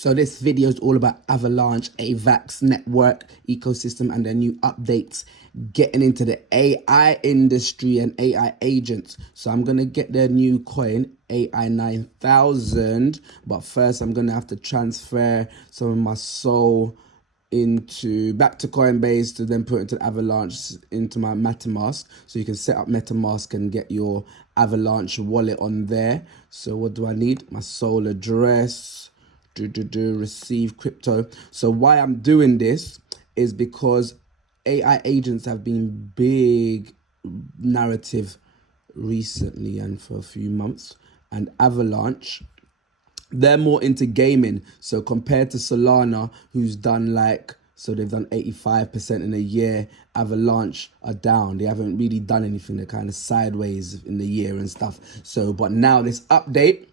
So this video is all about Avalanche, AVAX network ecosystem and their new updates, getting into the AI industry and AI agents. So I'm going to get their new coin, AI9000. But first I'm going to have to transfer some of my Sol back to Coinbase to then put into Avalanche into my MetaMask. So you can set up MetaMask and get your Avalanche wallet on there. So what do I need? My Sol address. Receive crypto. So why I'm doing this is because AI agents have been big narrative recently and for a few months, and Avalanche, they're more into gaming. So compared to Solana, who's done they've done 85% in a year, Avalanche are down. They haven't really done anything. They're kind of sideways in the year and stuff. So, but now this update,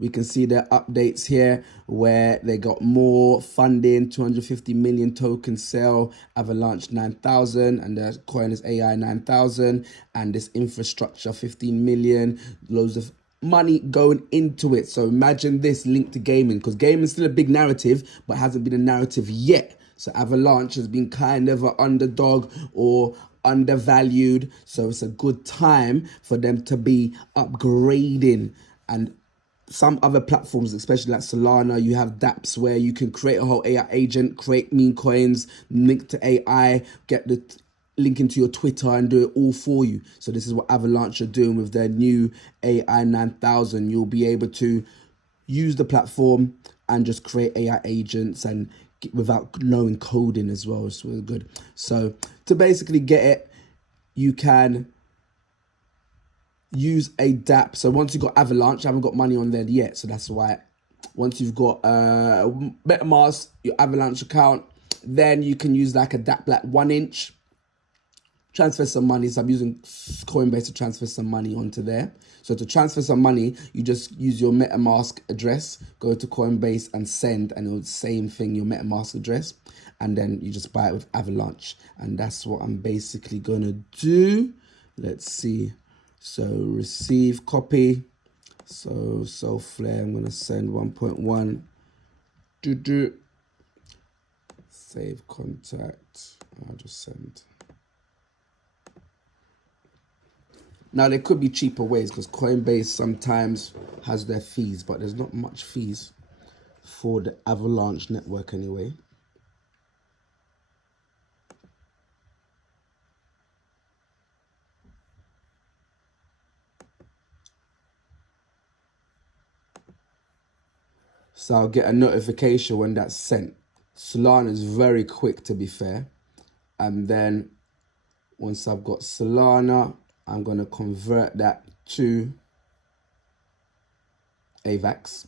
we can see their updates here where they got more funding, 250 million token sale, Avalanche 9000, and their coin is AI9000, and this infrastructure, 15 million, loads of money going into it. So imagine this linked to gaming, because gaming is still a big narrative, but hasn't been a narrative yet. So Avalanche has been kind of an underdog or undervalued. So it's a good time for them to be upgrading. And some other platforms, especially like Solana, you have dApps where you can create a whole AI agent, create meme coins, link to AI, get the link into your Twitter and do it all for you. So this is what Avalanche are doing with their new AI9000. You'll be able to use the platform and just create AI agents and without knowing coding as well. It's really good. So to basically get it, you can use a dApp. So once you've got Avalanche, I haven't got money on there yet. So that's why once you've got MetaMask, your Avalanche account, then you can use like a dApp, like 1inch, transfer some money. So I'm using Coinbase to transfer some money onto there. So to transfer some money, you just use your MetaMask address, go to Coinbase and send, and it'll same thing, your MetaMask address. And then you just buy it with Avalanche. And that's what I'm basically going to do. Let's see. So receive copy. So Flare, I'm going to send 1.1. Save contact. I'll just send. Now there could be cheaper ways because Coinbase sometimes has their fees, but there's not much fees for the Avalanche network anyway. So I'll get a notification when that's sent. Solana is very quick, to be fair. And then once I've got Solana, I'm going to convert that to AVAX.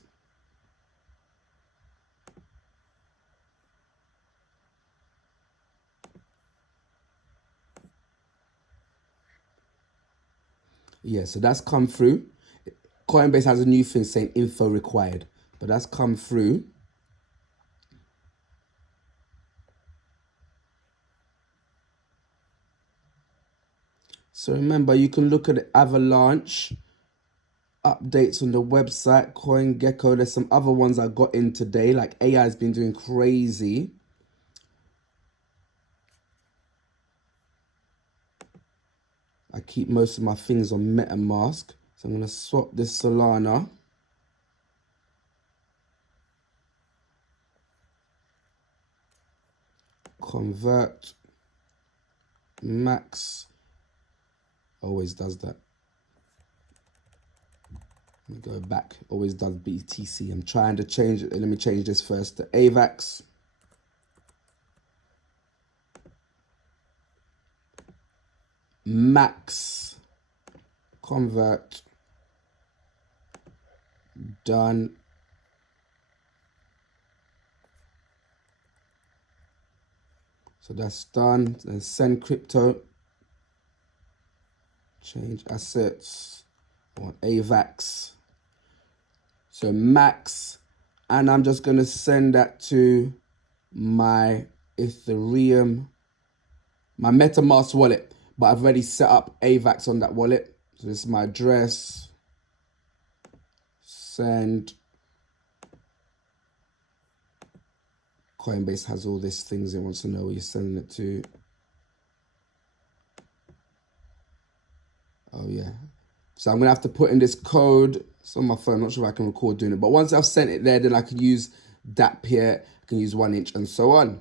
Yeah, so that's come through. Coinbase has a new thing saying info required, but that's come through. So remember, you can look at the Avalanche updates on the website, CoinGecko. There's some other ones I got in today, like AI has been doing crazy. I keep most of my things on MetaMask. So I'm going to swap this Solana. Convert. Max. Always does that. Let me go back. Always does BTC. I'm trying to change it. Let me change this first to AVAX. Max. Convert. Done. So that's done. Then send crypto. Change assets. I want AVAX. So max. And I'm just going to send that to my Ethereum, my MetaMask wallet. But I've already set up AVAX on that wallet. So this is my address. Send. Coinbase has all these things. It wants to know where you're sending it to. Oh yeah. So I'm gonna have to put in this code. It's on my phone. I'm not sure if I can record doing it, but once I've sent it there, then I can use DAP here. I can use 1inch and so on.